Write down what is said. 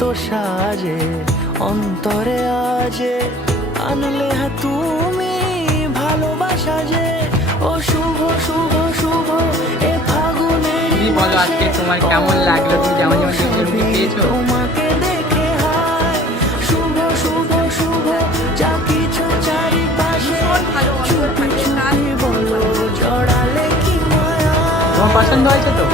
এত সাজে অন্তরে আজে আনলে হ্যাঁ তুমি ভালোবাসা যে ও শুভ শুভ শুভ এ ফাগুনের তুমি বলো আজকে তোমার কেমন লাগলো, তুমি যেমন যেমন ছবি পেয়েছো? তোমাকে দেখে হায় শুভ শুভ শুভ যা কিছু চারিপাশে চুপি চুপি বলো জড়ালে কি মায়া। তোমার পছন্দ হয়েছে তো?